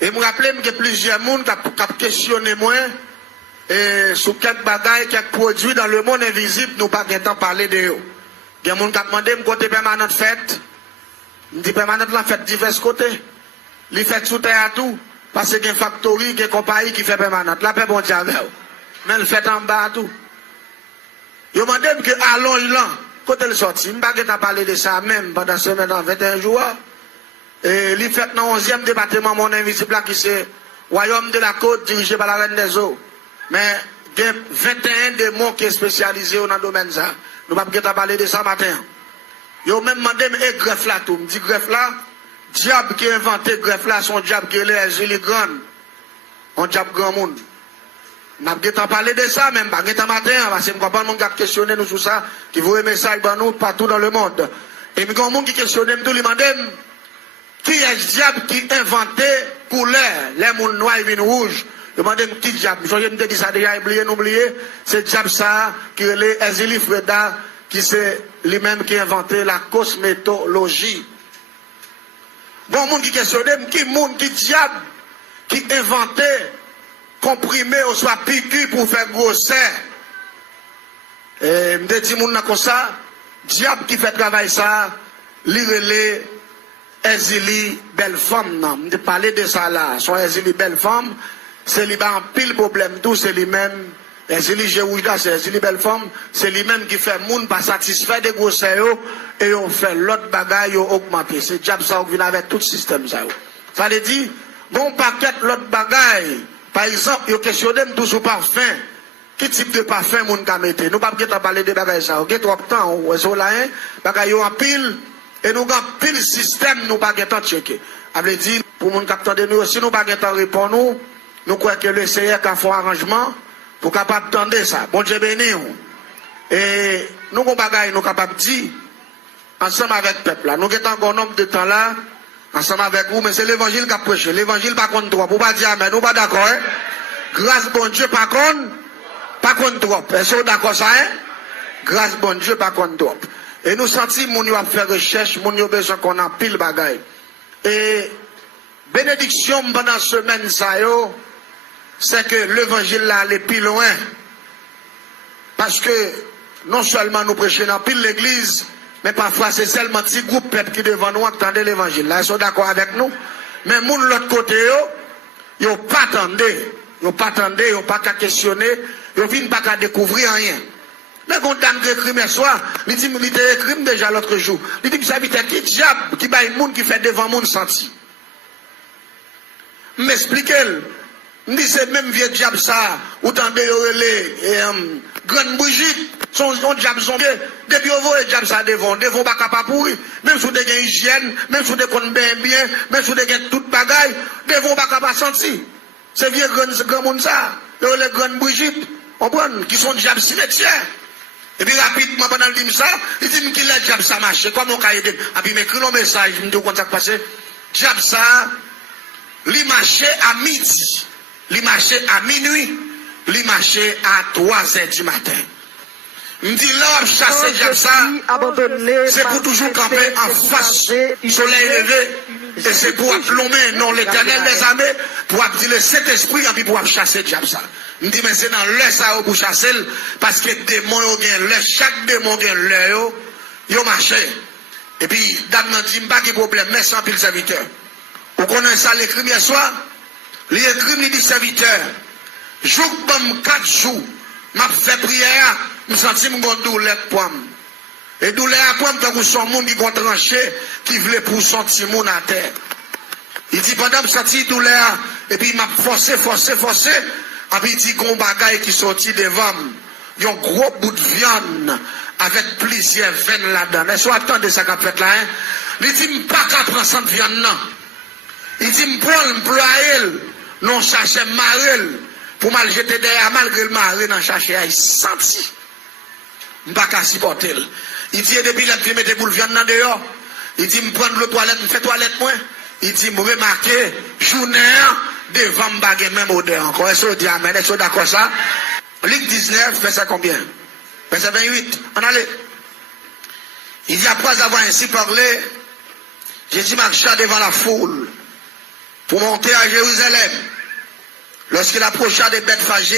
Et me rappelle que plusieurs monde qui questionné moi sur quelques bagailles, quelques produits dans le monde invisible, nous pas de temps parler de eux. Il y a des gens qui demandé me côté permanente fête. Je dis permanente la fête divers côtés. Les fêtes sous terre à tout. Parce qu'il y a une factory, une compagnie qui fait permanente. La paix bon Dieu avec eux. Mais le fait en bas à tout. Je me demande que allons là, quand elle sortit, je ne vais pas parler de ça même pendant semaine dans 21 jours. Et les fêtes dans le 11e département, mon invisible là, qui c'est Royaume de la Côte, dirigé par la Reine des Eaux. Mais il y a 21 démons qui sont spécialisés dans le domaine ça. Nous ne pouvons pas parler de ça matin. Ils ont même demandé, mais greffe là tout. Je dis greffe là, diable qui a inventé greffe là, son diable qui est là, il est grand. Un diable grand monde. Nous ne pouvons pas parler de ça, même pas matin, parce que nous ne pouvons pas questionner nous sur ça, qui vous message ça dans nous partout dans le monde. Et il y a des gens qui questionnent, tout le monde, qui est le diable qui a inventé couleur, les mouns noirs et les rouges. Je me demande qui diable. Je me dis ça déjà, oublié. C'est le diable ça, qui est le Ezeli Freda, qui c'est lui-même qui a inventé la cosmétologie. Bon, monde qui questionne, qui diable, qui a inventé comprimé ou soit piqûre pour faire grosseur. Et me dit moun comme ça, diable qui fait travail ça, lire Ezeli belle femme non, me parler de ça là, son Ezeli belle femme, c'est lui en pile problème tout, c'est lui-même Ezeli Jérouida, c'est Ezeli belle femme, c'est lui-même qui fait moun pas satisfait des grosseurs et on fait l'autre bagaille augmenter. C'est diable ça qui vient avec tout système ça. Ça veut dire bon paquet l'autre bagaille. Par exemple, il y a questionné tout sur parfum. Quel type de parfum moun ka mette? Nous pas peut parler de bagaille ça. OK, trop temps ou so là hein, bagaille en pile et nous avons pile système nous pas temps checker. Ça veut dire pour moun capteur de nous aussi nous pas temps répondre nous croyons que le CR a fait un arrangement pour capable tendre ça. Bon Dieu béni. Et nous avons bagaille nous capable dire ensemble avec peuple là. Nous avons encore nombre de temps là ensemble avec vous, mais c'est l'évangile qui a prêché. L'évangile par contre trop. Pour pas dire amen, nous pas d'accord, hein? Grâce bon Dieu par contre trop. Est-ce que vous d'accord ça, hein? Grâce bon Dieu par contre trop. Et nous sentons mon a fait recherche, mon a besoin qu'on a pile bagaille. Et bénédiction pendant semaine ça yo, c'est que l'évangile là allait plus loin. Parce que non seulement nous prêchons dans pile l'église, mais parfois c'est seulement petit groupe peuple qui devant nous attendre l'évangile. Là, ils sont d'accord avec nous. Mais moun l'autre côté, ils n'ont pas attendu. Ils n'ont pas attendu, ils n'ont pas qu'à questionner, ils n'ont pas qu'à découvrir rien. Mais quand dame qui écrit mes soirs, il dit, il était écrit déjà l'autre jour. Il dit, vous savez, qui diable qui baille moun qui fait devant moun senti. M'expliquez-le. Il dit, c'est même vieux diable ça, ou tendez les grande Brigitte, son diable zombie, depuis vous voyez diable ça devant pas capable pourri, même sous des hygiène, même sous des comptes bien, même sous des toute bagaille, devant pas capable sentir. C'est vieux grand monde ça, les grandes Brigitte, on prend, qui sont diable cimetière. Et puis rapidement, pendant le dim ça, il dit qu'il est diable ça marche, comment on peut aider? Et puis il m'écrit un message, il me dit comment ça passe. Diable ça, il marchait à midi. Il marchait à minuit, il marchait à 3h du matin. Il me dit là, chasser diable ça, c'est pour toujours camper en face, soleil levé, et c'est pour plomber, non l'éternel des armées, pour dire cet esprit, et puis pour chasser diable ça. Il me dit, mais c'est dans l'air ça pour chasser, parce que démon ont l'air, chaque démon a l'air, ils ont marché. Et puis, dame n'a dit, pas de problème, mais sans pile serviteur. Vous connaissez ça l'écrit hier soir? Les écrits, les serviteurs, jour comme 4 jours, m'a fait prière, nous sentons mon douleur pour moi. Et douleur pour moi, quand son monde qui ont tranché, qui voulait pour son petit monde à terre. Il dit, pendant que senti douleur, et puis il m'a forcé, et puis il dit, qu'on bagaille qui sortit devant, il y a un gros bout de viande, avec plusieurs veines là-dedans. Est-ce que vous attendez ça qu'a fait là, hein? Il dit, pas qu'à prendre cette viande, non. Il dit, m'ployer, non chercher marel, pour mal jeter derrière, malgré le marel, non chercher, il senti. M'pas qu'à supporter. Il dit, depuis là, il mette boule viande dans dehors. Il dit, m'prendre le toilette, m'fait toilette, moi. Il dit, m'remarquer, journée, devant m'baguer même odeur encore. Est-ce que vous dites amen? Est-ce que vous d'accord ça? Luc 19, verset combien? Verset 28. On allait. Il dit, après avoir ainsi parlé, Jésus marcha devant la foule. pour monter à Jérusalem. Lorsqu'il approcha de Bethphage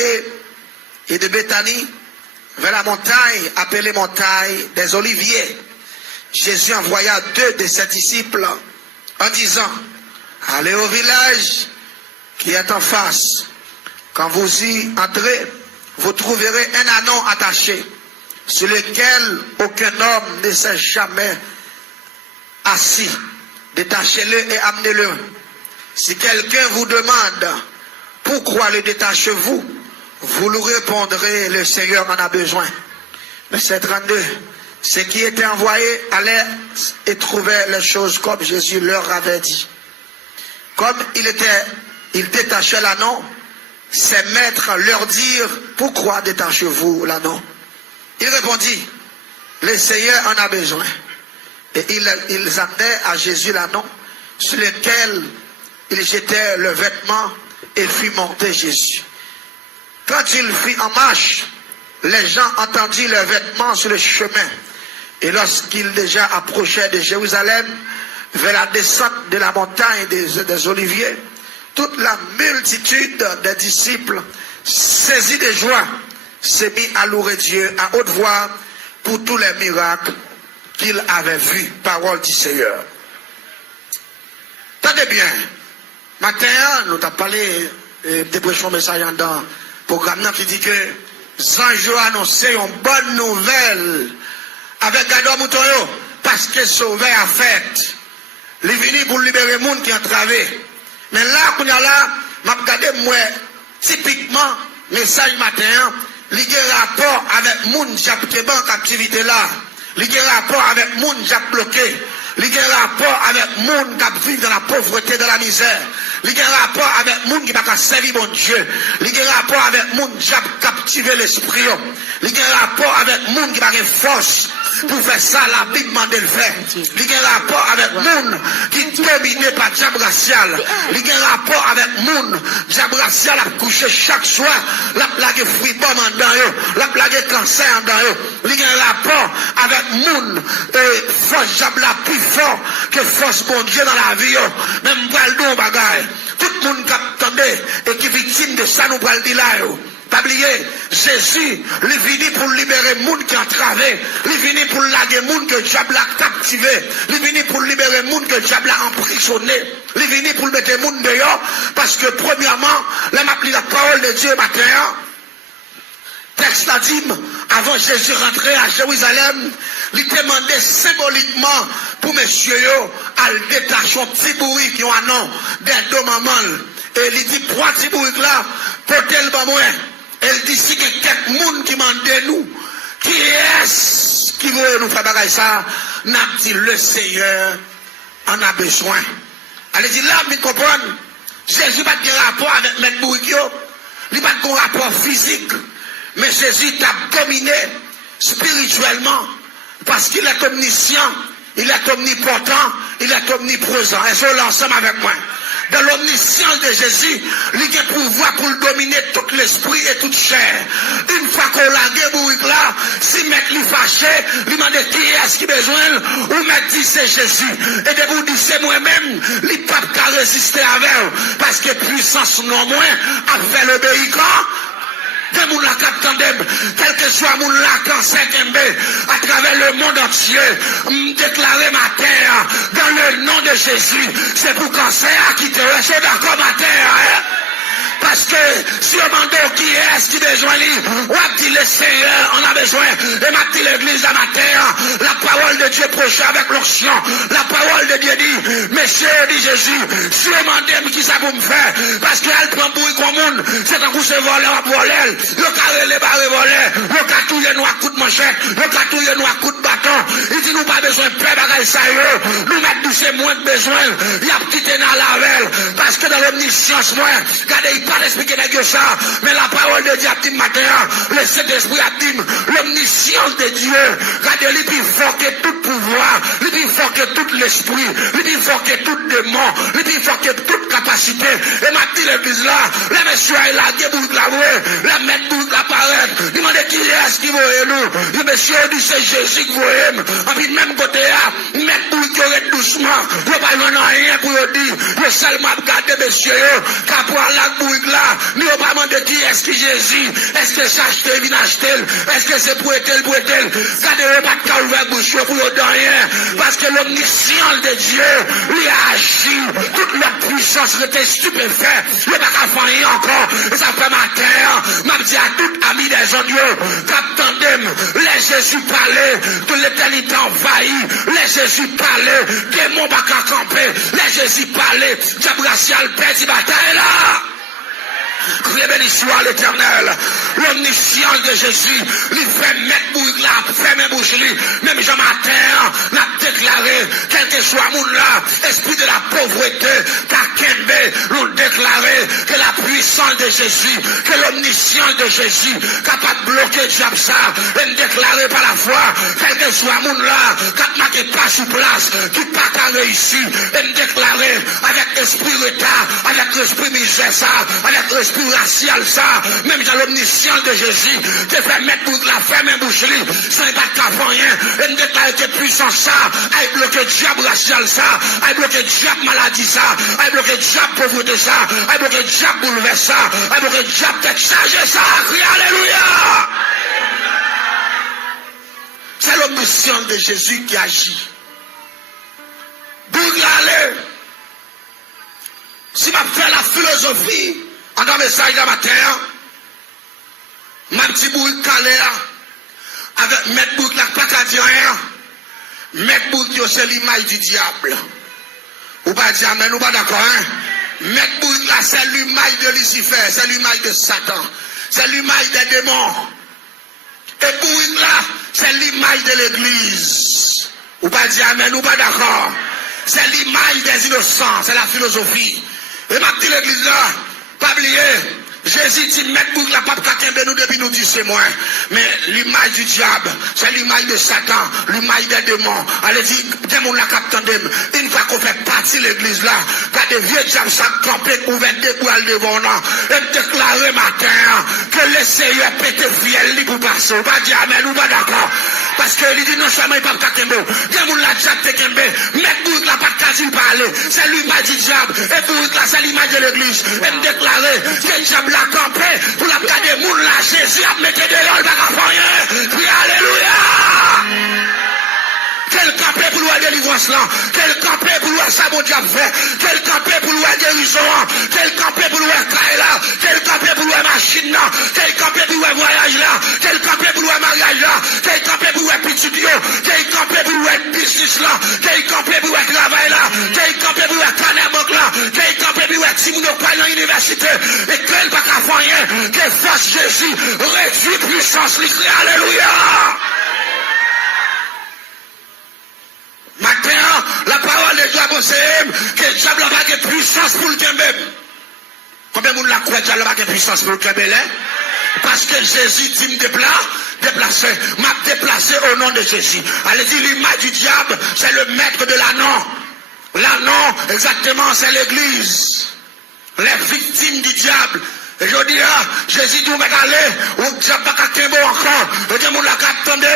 et de Béthanie, vers la montagne appelée montagne des Oliviers, Jésus envoya 2 de ses disciples en disant, allez au village qui est en face. Quand vous y entrez, vous trouverez un ânon attaché, sur lequel aucun homme ne s'est jamais assis. Détachez-le et amenez-le. Si quelqu'un vous demande pourquoi le détachez-vous, vous lui répondrez, le Seigneur en a besoin. Verset 32. Ceux qui étaient envoyés allaient et trouvaient les choses comme Jésus leur avait dit. Comme il détachait l'ânon, ses maîtres leur dirent, pourquoi détachez-vous l'ânon? Il répondit, le Seigneur en a besoin. Et ils amenaient à Jésus l'ânon, sur lequel il jetait le vêtement et fit monter Jésus. Quand il fit en marche, les gens entendirent le vêtement sur le chemin. Et lorsqu'il déjà approchait de Jérusalem, vers la descente de la montagne des Oliviers, toute la multitude des disciples, saisis de joie, s'est mis à louer Dieu à haute voix pour tous les miracles qu'il avait vus. Parole du Seigneur. Tenez bien, matin, nous avons parlé de prêchons message dans le programme qui dit que Jean a annoncé une bonne nouvelle avec Gado Moutoyo, parce que Sauveur a fait. Il est venu pour libérer les gens qui ont traversé. Mais là, quand il y a là, je regarde moi, typiquement, message matin, il y a un rapport avec les gens qui ont en captivité là. Il y a un rapport avec les gens qui ont bloqué. Il y a un rapport avec les gens qui vivent dans la pauvreté, dans la misère. Il y a un rapport avec les gens qui ne peuvent pas servir mon Dieu. Il y a un rapport avec les gens qui ont captivé l'esprit. Il y a un rapport avec les gens qui n'ont pas de force. Pour faire ça, la Bible m'a dit le faire. Il y a un rapport avec les gens qui sont dominés par le diable racial. Il y a un rapport avec les gens qui le diable racial a couché chaque soir. La plague fruit bombe en dedans, la plague cancer en dedans. Il y a un rapport avec les gens force diable plus fort que force bon Dieu dans la vie. Même pas le bagaille. Tout le monde qui attendait et qui est victime de ça, nous parlons de là. Pas oublier, Jésus, il est venu pour libérer les gens qui ont traversé. Il est venu pour laguer les gens que le diable a captivé. Il est venu pour libérer les gens que le diable a emprisonné. Il est venu pour mettre les gens dehors. Parce que premièrement, la parole de Dieu matin, texte l'a dit, avant Jésus rentrer à Jérusalem, il demandait symboliquement pour messieurs à le détacher un petit bruit qui ont un nom des deux mamans. Et il dit, trois petits bruits là, portez-le pas moins. Elle dit, si quelqu'un qui m'a demandé nous, qui est-ce qui veut nous faire bagaille ça? N'a dit, le Seigneur en a besoin. Elle dit, là, vous comprenez, Jésus n'a pas de rapport avec M. Bourikio, il n'a pas de rapport physique, mais Jésus t'a dominé spirituellement, parce qu'il est omniscient, il est omnipotent, il est omniprésent. Est-ce que l'ensemble avec moi? Dans l'omniscience de Jésus, il a pouvoir pour dominer tout l'esprit et toute chair. Une fois qu'on l'a guéri là, si mettre lui fâché, lui demande qui est-ce qui a besoin, ou mettre dit c'est Jésus. Et de vous dire c'est moi-même, il ne peut pas résister avec, parce que puissance non moins, a fait l'obéissance. De mon la captandem, quel que soit mon la cancer à travers le monde entier, déclarer ma terre dans le nom de Jésus. C'est pour cancer à quitter. C'est d'accord ma terre, hein? Parce que si on demande qui est-ce qui a besoin de lui, on a dit le Seigneur, on a besoin. Et m'a dit l'église à ma terre, la parole de Dieu prêche avec l'onction. La parole de Dieu dit, messieurs, dit Jésus, si on demande qui ça pour me faire, parce qu'elle prend pour comme monde, c'est un coup de voleur pour elle, le carré les barres volés, le catouille nous à coup de manchette, le catouille nous à coup de bâton. Il dit, nous pas besoin de faire bagaille ça, nous mettre c'est moins de besoin. Il y a petit dans la velle, parce que dans l'omniscience, moi, regardez, pas expliquer ça, mais la parole de Dieu a dit matin, le Saint-Esprit a dit, l'omniscience de Dieu, regardez, il est plus fort que tout pouvoir, il est plus fort que tout l'esprit, il est plus fort que tout démon, il est plus fort que toute capacité. Et m'a dit l'église là, la monsieur est là, qui est pour la voir, la mettre pour apparaître, demandez qui est-ce qui voit nous, le monsieur dit c'est Jésus qui voit, en puis même côté là, mettre pour qu'il arrête doucement, il n'y a pas rien pour dire, le seul m'a regardé monsieur, qu'à prendre la bouille là, nous n'avons pas demandé qui est-ce qui Jésus, est-ce que c'est acheté, vient acheter, est-ce que c'est pour être, regardez, pas de cas ouvert bouche pour rien, parce que l'omniscience de Dieu, lui a agi, toute la puissance était stupéfait, il n'est pas qu'à faire encore, et ça fait matin, m'a dit à tout ami des gens Dieu, qu'attendez, les Jésus parler, que l'éternité envahit, les Jésus parler, démons pas qu'à camper, les Jésus parler, diable racial, petit bataille là. Criez béni soit l'Éternel, l'omniscience de Jésus, lui fait mettre bouille là, fermer bouche lui, même Jean matin, n'a déclaré, quel que soit mon là, esprit de la pauvreté, Kakembe, nous déclarer que la puissance de Jésus, que l'omniscience de Jésus, capable de bloquer le diable ça, et déclarer par la foi, quel que soit mon là, capable de pas sur place, qui pas qu'à réussir, et déclarer avec l'esprit retard, avec l'esprit misère ça, avec l'esprit racial ça, même dans l'omniscience de Jésus, qui fait mettre toute la ferme en bouche, ça n'est pas qu'à rien, et déclarer que puissance ça, a bloqué le diable racial ça, a bloqué le diable maladie ça, a bloqué le diable pauvreté ça, a bloqué le diable bouleverse ça, a bloqué le diable tête chargée ça, crie alléluia! C'est l'omniscience de Jésus qui agit. Bouglalé, si ma fait la philosophie, en un message de matin, ma petit bouille calé, avec mettre bouille là, pas qu'à dire rien, mettre bouille c'est l'image du diable. Ou pas dire, mais nous pas d'accord, hein? Mettre bouille là, c'est l'image de Lucifer, c'est l'image de Satan, c'est l'image des démons. Et bouille là, c'est l'image de l'église. Ou pas dire, mais nous pas d'accord. C'est l'image des innocents, c'est la philosophie. Et ma petite l'église là, pas oublier, Jésus dit, mettre boucle la pape kakembe nous depuis nous dit c'est moi. Mais l'image du diable, c'est l'image de Satan, l'image des démons. Allez dire, démons la captandem, une fois qu'on fait partie de l'église là, quand des vieux diables sont campés, ouverts des poils devant nous, et déclarer matin que le Seigneur pété fiel pour passer. On va dire, amen, nous pas d'accord. Parce que il dit non seulement il pape kakembe, démons la diable tekembe, mettre boucle la pape kakembe parler, c'est l'image du diable, et boucle là, c'est l'image de l'église. Et déclarer que le diable la campé pour la garder moun là, Jésus a mis dehors, il va faire rien. Puis alléluia. Quel campé pour la délivrance là, quel campé pour le ça mon diable fait, quel campé pour la guérison, quel campé pour le caille là, quel campé pour la machine là, quel campé pour le voyage là, quel campé pour le mariage là, quel campé pour le petit studio, quel campé pour le business là, quel campé pour le travail là, quel campé pour le canard banque là, quel campé pour le timouno pas dans l'université, et quel pas qu'à faire rien, que fasse Jésus, réduit puissance, l'écrit alléluia. Maintenant, la parole de Dieu a pensé que le diable n'a pas de puissance pour le Kembe. Combien de monde la croit que le diable n'a pas de puissance pour le Kembe? Parce que Jésus dit me déplacer, m'a déplacé au nom de Jésus. Allez dire l'image du diable, c'est le maître de l'anneau. L'anneau, exactement, c'est l'église. Les victimes du diable. Et je dis, Jésus dit, allez, ou diable pas qu'à encore. Et dis, mon la attendez,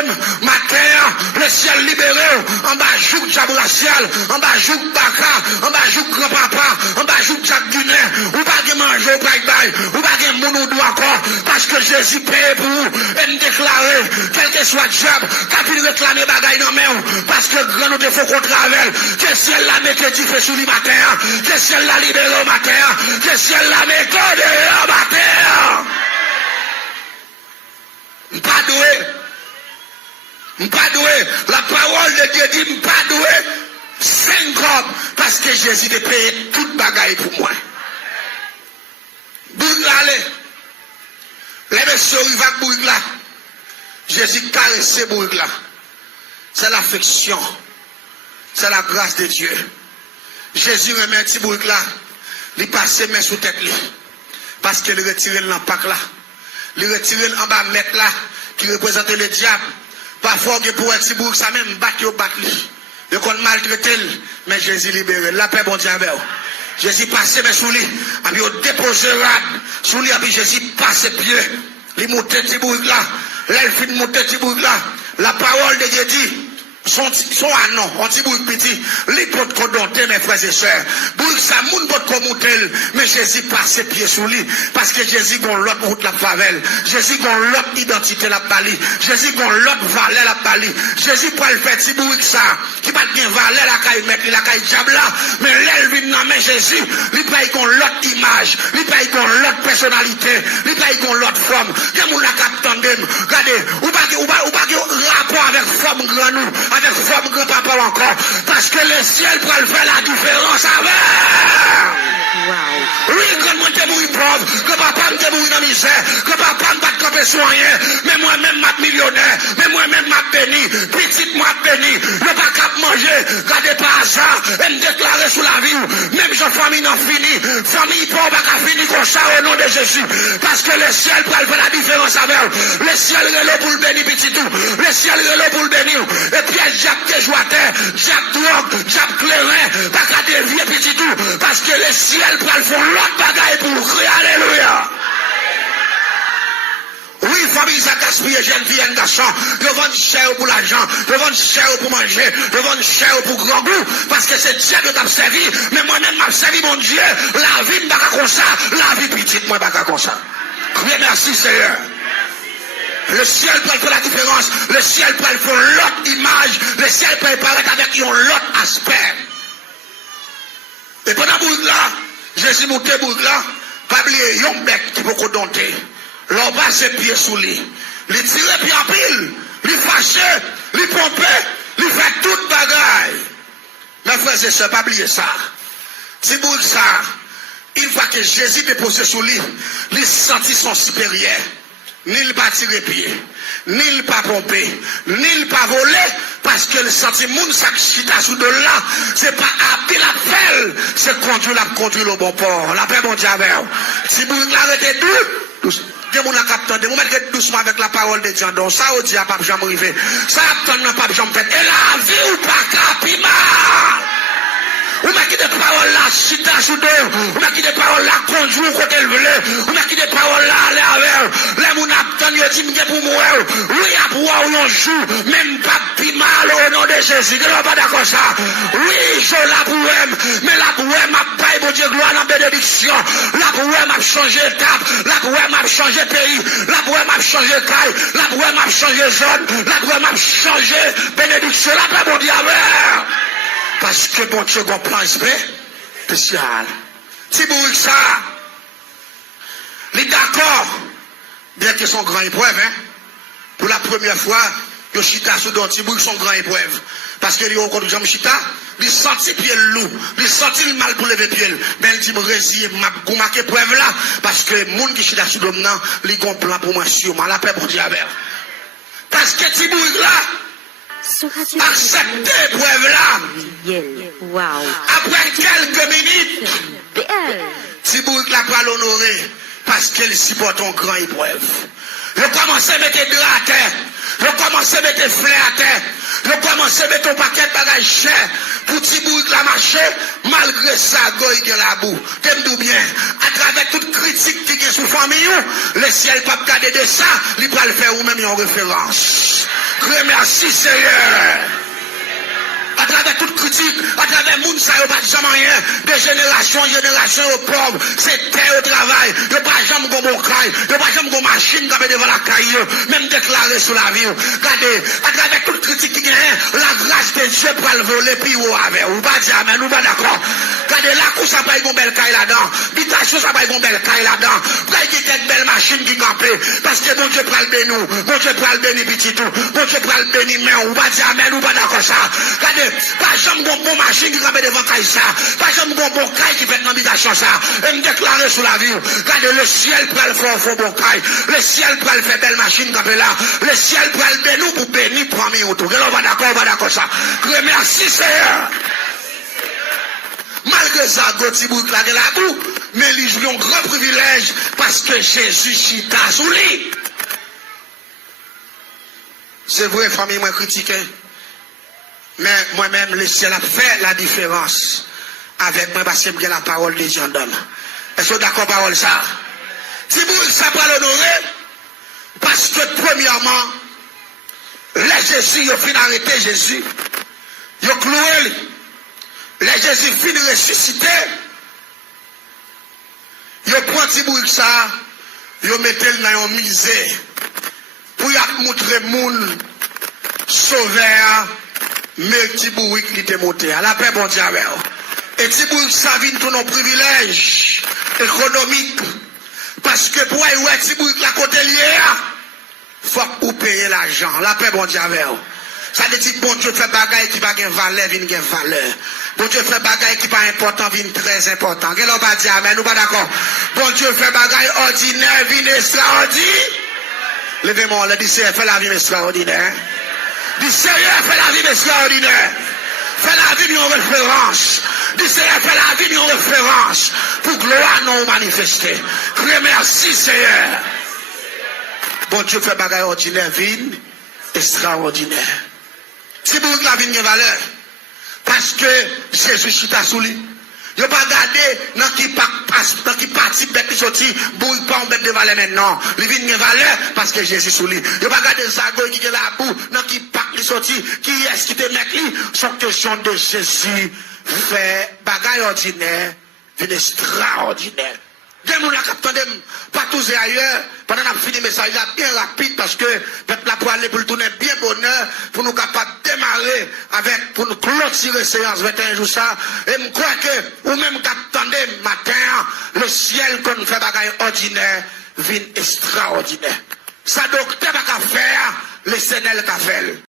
matin, le ciel libéré, en bas, joue diable racial, en bas, joue baka, en bas, joue grand-papa, en bas, joue diable guinéen, ou pas de manger, ou pas de mon encore, parce que Jésus paye pour vous, et me déclarer, quel que soit diable, quand il réclame bagaille dans main, parce que grand nous te faut qu'on travaille, que ciel la met que tu fais sous le matin, que ciel la libéré au matin, que ciel la met que de Pas doué. La parole de Dieu dit pas doué. 5 hommes. Parce que Jésus a payé toute bagaille pour moi. Bouglalé. Les messieurs, il va bougla. Jésus caresse bougla. C'est l'affection. C'est la grâce de Dieu. Jésus remet un petit bougla. Il passe mes sous tête. Parce qu'il retire l'empaque là. Il retire en bas mètre là, qui représente le diable. Parfois, il pourrait être si bourg ça même, battre. Il qu'on maltraite, mais Jésus libéré. La paix, bon diable. Jésus passe mes sous lui, puis il dépose rad sous lui, puis Jésus passe pied. Il monte petit bourg là, là il finit de monter petit bourg là. La parole de Dieu dit, son anon, un petit bourg petit, il peut condamner mes frères et sœurs. Bourg ça, moun peut monter, mais Jésus passe pied sous lui, parce que Jésus a l'autre route la favelle, Jésus a l'autre identité la bali, Jésus a l'autre valeur la bali, Jésus peut le faire petit bourg ça, qui va bien valeur la caille mettre, la caille diable là, mais l'elle vient dans main Jésus, il paye qu'on l'autre image, il paye qu'on l'autre personnalité, il paye qu'on l'autre forme, que moun la captandem, regardez, ou pas rapport avec forme grand nous, avec forme grand papa encore, parce que le ciel peut faire la différence avec. Oui, quand moi t'es mourir pauvre, que papa me t'es mourir dans la misère, que papa me pas de camper sur rien, mais moi-même m'a millionnaire, mais moi-même m'a béni, petite moi béni, je pas cap manger, regardez par hasard, et me déclarer sous la vie, même jean famille n'en fini, famille pauvre pas fini comme ça au nom de Jésus, parce que le ciel peut faire la différence avec, le ciel est là pour le bénir petit tout, le ciel est là pour le bénir, et puis Jacques Tejoater, Jacques Drogue, Jacques Clérin, pas qu'à dévier petit tout, parce que le ciel peut faire l'autre bagaille pour crier, alléluia. Oui, famille, ça gaspille, jeune fille, un garçon, je vends cher pour l'argent, je vends cher pour manger, je vends cher pour grand goût, parce que c'est Dieu qui t'a servi, mais moi-même m'a servi mon Dieu, la vie n'est pas comme ça, la vie petite, moi, pas comme ça. Criez merci, Seigneur. Le ciel peut faire la différence, le ciel peut faire l'autre image, le ciel peut paraître avec un autre aspect. Et pendant bourg là, Jésus monté bourg là, pas oublier un bec qui peut condamner. L'on passe ses pieds sous lui. Il tire pied en pile, il fâché, il pompé, il fait toute bagaille. Mes frères et sœurs, pas oublier ça. Si bourg ça, une fois que Jésus déposé sous lui, il sentit son supérieur. Ni le pas tirer pied, ni le pas pomper, ni le pas voler, parce que le sentiment de sa chita sous de là, c'est pas appeler la pelle, c'est conduire le bon port. La paix, mon diable. Si vous l'arrêtez douce, vous mettez doucement avec la parole de Dieu. Donc, ça, on dit à Pape Jean-Rivé. Ça, n'a pas Jean fait. Et la vie ou pas capi mal. Ou mettez des paroles là, chita sous deux. Ou mettez des paroles là, conduire côté le bleu. Ou mettez des paroles là, aller avec. Les moun attendent, ils disent, pour mourir. Oui, à pouvoir, on joue. Même pas plus mal au nom de Jésus. Je ne pas d'accord ça. Oui, je la poème. Mais la poème m'a pas, bon Dieu, gloire dans bénédiction. La poème m'a changé étape. La poème m'a changé pays. La poème m'a changé caille. La poème m'a changé zone. La poème m'a changé bénédiction. La paix, mon diable. Parce que bon Dieu a un plan spécial. Si vous voulez ça, il est d'accord, bien que son grand épreuve, hein, pour la première fois, il chita sous don Tibouk son grand épreuve. Parce que il rencontre Jean Chita, il sentit pied loup, il sentit le mal pour lever pied. Mais il dit, je vais marquer épreuve là, parce que les gens qui chita sous don, ils ont un plan pour moi sûrement. La paix pour Dieu. Parce que Tibouk là, accepter l'épreuve là. Wow. Après quelques minutes, Tibouk l'a pas l'honorer parce qu'elle supporte une grande épreuve. Je commence à mettre des à terre. Je commence à mettre des fleurs à terre. Je commence à mettre un paquet de bagages chers pour Tibouk la marcher. Malgré ça, goy de la boue. T'aimes bien. À travers toute critique qui est sous famille, le ciel pas garder de ça, il va le faire ou même en référence. Remercie Seigneur. À travers toute critique, à travers le monde, ça n'a pas jamais rien. De génération en génération au pauvre, c'est terre au travail. Il n'y a pas jamais de bon caille, il n'y a pas jamais de machine qui devant la caille, même déclaré sur la vie. Regardez, à travers toute critique qui gagne, la grâce de Dieu pour le voler, puis ou avec. Ou pas dire amen, ou pas d'accord. Regardez, la course, ça pas une belle caille là-dedans. L'habitation, ça pas une belle caille là-dedans. Après, il y a une belle machine qui campe. Parce que bon Dieu prend le béni, bon Dieu prend le béni petit tout, bon Dieu prend le béni, mais ou pas dire amen, ou pas d'accord ça. Regardez, pas jamais bon machine qui campe devant caille ça. Pas jamais bon caille qui fait une habitation ça. Et me déclarer sur la vie. Regardez, le ciel prend le fort bon caille. Le ciel prend le fait belle machine campe là. Le ciel prend le béni pour bénir premier autour. On va d'accord ça. Merci Seigneur. Malgré ça, Tibouk la boue, mais il joue un grand privilège parce que Jésus chita sous lui. C'est vrai, famille, moi critiqué. Mais moi-même, le ciel a fait la différence avec moi parce que j'ai la parole de Dieu en donne. Est-ce que vous d'accord parole ça? Si vous ça pas l'honorer, parce que premièrement, les Jésus, ils ont fini d'arrêter Jésus. Ils ont cloué. Les Jésus finit de ressusciter. Ils ont pris petit bout ça, ils ont mis dans une misère. Pour y montrer moun sauveur, mais petit bout qui était monté. À la paix, bon Dieu. Et petit bout ça vient tout nos privilèges économiques. Parce que pour y avoir petit bout la côté lié, faut que vous payer l'argent. La paix, bon Dieu. Ça veut dire que bon Dieu fait bagaille qui va gagner valeur, vient gagner valeur. Bon Dieu fait bagaille qui pas important, vient très important. Qu'est-ce qu'on va dire? Amen, nous pas d'accord. Bon Dieu fait bagaille ordinaire, vient extraordinaire. Levez-moi, le Seigneur fait la vie extraordinaire. Le Seigneur fait la vie extraordinaire. Fait la vie d'une référence. Le Seigneur fait la vie d'une référence. Pour gloire non manifester. Merci Seigneur. Bon Dieu fait bagaille ordinaire, vine extraordinaire. Si vous la vie a valeur, parce que Jésus chita sous lui. Vous pas regardé dans qui partie bête qui sorti, bouille pas en bête de valeur maintenant. Il vient de valeur parce que Jésus sous lui. Vous pas regardé Zago qui est la boue, dans qui part qui sorti, qui est-ce qui te met lui. Son question de Jésus fait bagaille ordinaire, une extraordinaire. Dès nous n'avons pas tous ailleurs, pendant qu'on a fini le message bien rapide parce que peuple là pour aller pour le tourner bien bonheur, pour nous capables de démarrer avec, pour nous clôturer séance 21 jours ça. Et je crois que, ou même qu'attendez matin, le ciel qu'on fait bagaille ordinaire, vient extraordinaire. Ça docteur n'a qu'à faire, le Seigneur qu'a fait.